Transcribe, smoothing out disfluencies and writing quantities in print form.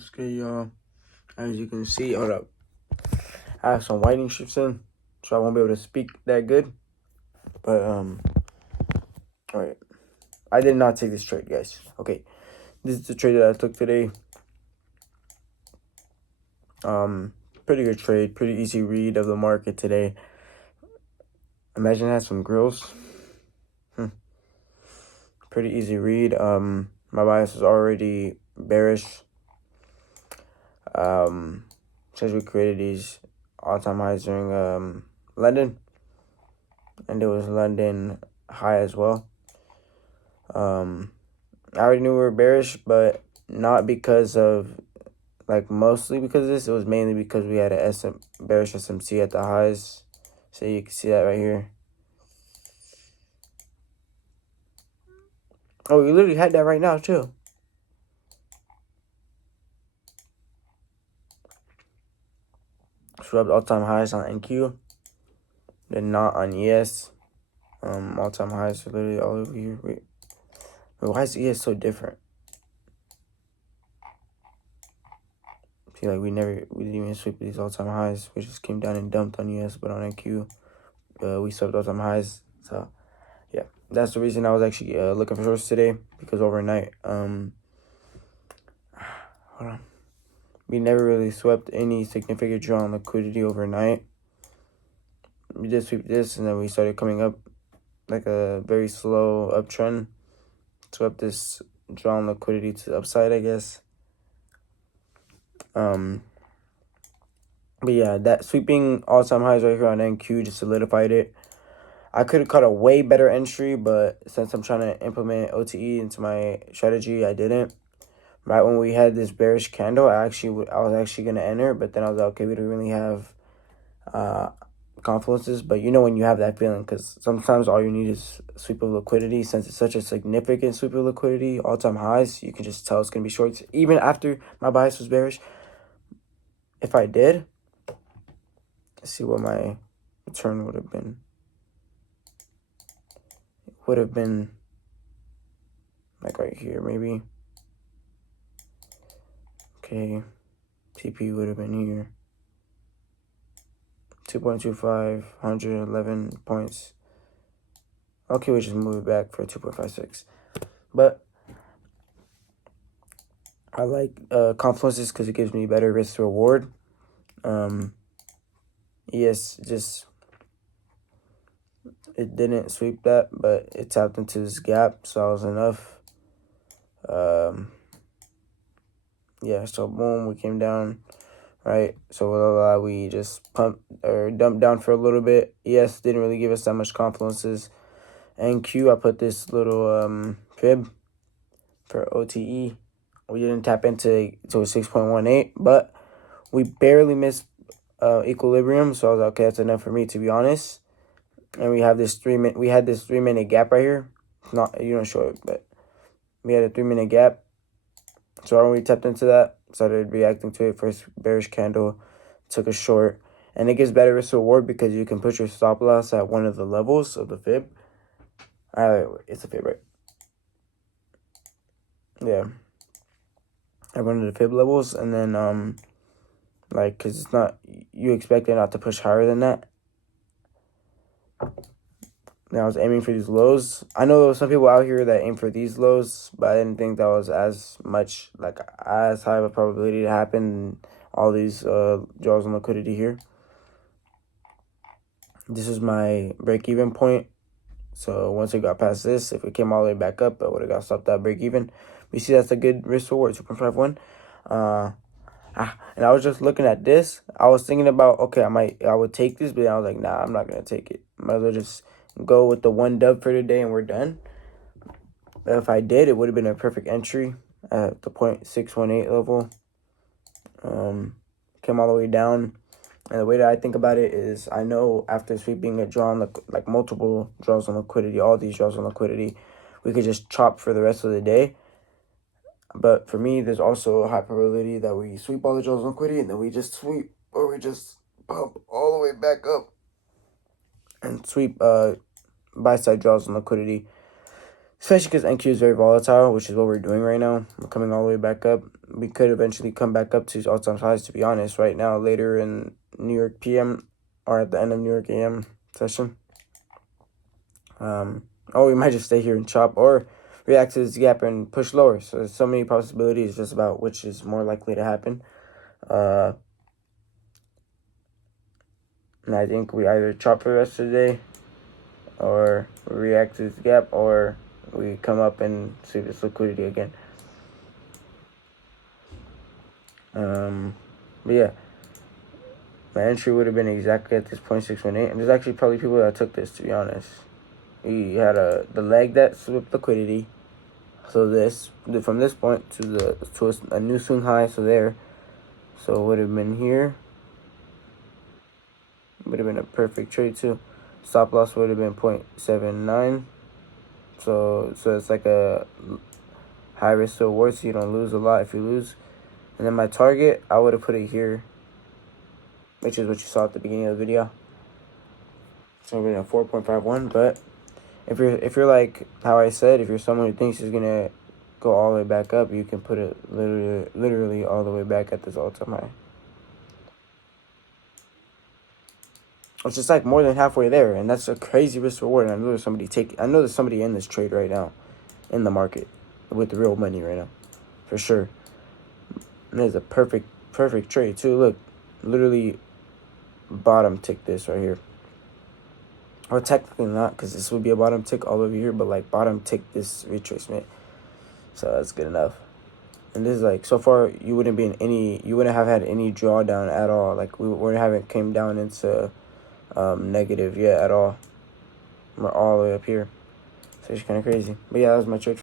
What's good, y'all? As you can see, hold up. I have some whitening strips in, so I won't be able to speak that good. But, alright. I did not take this trade, guys. Okay. This is the trade that I took today. Pretty good trade. Pretty easy read of the market today. Imagine I had some grills. Pretty easy read. My bias was already bearish. Since we created these all-time highs during London, and it was London high as well. I already knew we were bearish, but not because of, mostly because of this. It was mainly because we had a bearish SMC at the highs. So you can see that right here. Oh, we literally had that right now too. Swept all-time highs on NQ, then not on ES. All-time highs are literally all over here. Wait, why is ES so different? See, we didn't even sweep these all-time highs. We just came down and dumped on ES, but on NQ, we swept all-time highs. So, yeah, that's the reason I was actually looking for shorts today, because overnight, hold on. We never really swept any significant draw on liquidity overnight. We did sweep this, and then we started coming up like a very slow uptrend. Swept this draw on liquidity to the upside, I guess. But yeah, that sweeping all-time highs right here on NQ just solidified it. I could have caught a way better entry, but since I'm trying to implement OTE into my strategy, I didn't. Right when we had this bearish candle, I was actually gonna enter, but then I was like, okay, we don't really have confluences. But you know when you have that feeling, because sometimes all you need is sweep of liquidity. Since it's such a significant sweep of liquidity, all-time highs, you can just tell it's gonna be shorts. Even after my bias was bearish, if I did, let's see what my return would have been. It would have been like right here, maybe. Okay, TP would have been here. 2.25, 111 points. Okay, we just move it back for 2.56. But I like confluences because it gives me better risk to reward. Yes, it didn't sweep that, but it tapped into this gap, so that was enough. Yeah, so boom, we came down, right? So with all that, we just dumped down for a little bit. Yes, didn't really give us that much confluences. NQ, I put this little fib for OTE. We didn't tap into a 6.18, but we barely missed equilibrium, so I was like, okay, that's enough for me, to be honest. And we have this 3-minute gap right here. Not, you don't show it, but we had a 3-minute gap. So when we tapped into that, started reacting to it. First bearish candle, took a short, and it gives better risk to reward because you can put your stop loss at one of the levels of the fib. It's a fib, right? Yeah, at one of the fib levels, and then because it's not, you expect it not to push higher than that. Now I was aiming for these lows. I know there were some people out here that aim for these lows, but I didn't think that was as high of a probability to happen. All these draws on liquidity here. This is my break-even point. So once it got past this, if it came all the way back up, I would have got stopped at break-even. We see that's a good risk reward, 2.51. And I was just looking at this. I was thinking about, okay, I would take this, but then I was like, nah, I'm not gonna take it. Might as well just go with the one dub for today and we're done. But if I did, it would have been a perfect entry at the 0.618 level. Came all the way down. And the way that I think about it is, I know after sweeping a draw on multiple draws on liquidity, all these draws on liquidity, we could just chop for the rest of the day. But for me, there's also a high probability that we sweep all the draws on liquidity and then we just sweep, or we just pump all the way back up and sweep buy side draws on liquidity. especially because NQ is very volatile, which is what we're doing right now. We're coming all the way back up. We could eventually come back up to all-time highs, to be honest, right now, later in New York PM or at the end of New York AM session. Or we might just stay here and chop or react to this gap and push lower. So there's so many possibilities, just about which is more likely to happen. And I think we either chop for the rest of the day, or we react to this gap, or we come up and see this liquidity again. But yeah, my entry would have been exactly at this 0.618. And there's actually probably people that took this, to be honest. We had the leg that swept liquidity. So from this point to a new swing high, so there. So it would have been here. Would have been a perfect trade too. Stop loss would have been 0.79. So it's like a high risk to reward, so you don't lose a lot if you lose. And then my target, I would have put it here, which is what you saw at the beginning of the video. So we're at 4.51. But if you're like how I said, if you're someone who thinks it's gonna go all the way back up, you can put it literally all the way back at this all-time high. It's just like more than halfway there, and that's a crazy risk reward. And I know there's somebody in this trade right now, in the market, with the real money right now, for sure. And it's a perfect trade too. Look, literally bottom tick this right here. Or technically not, because this would be a bottom tick all over here, but like bottom tick this retracement. So that's good enough. And this is like, so far you wouldn't have had any drawdown at all. Like we haven't came down into negative yet at all. We're all the way up here. So it's kind of crazy. But yeah, that was my trade.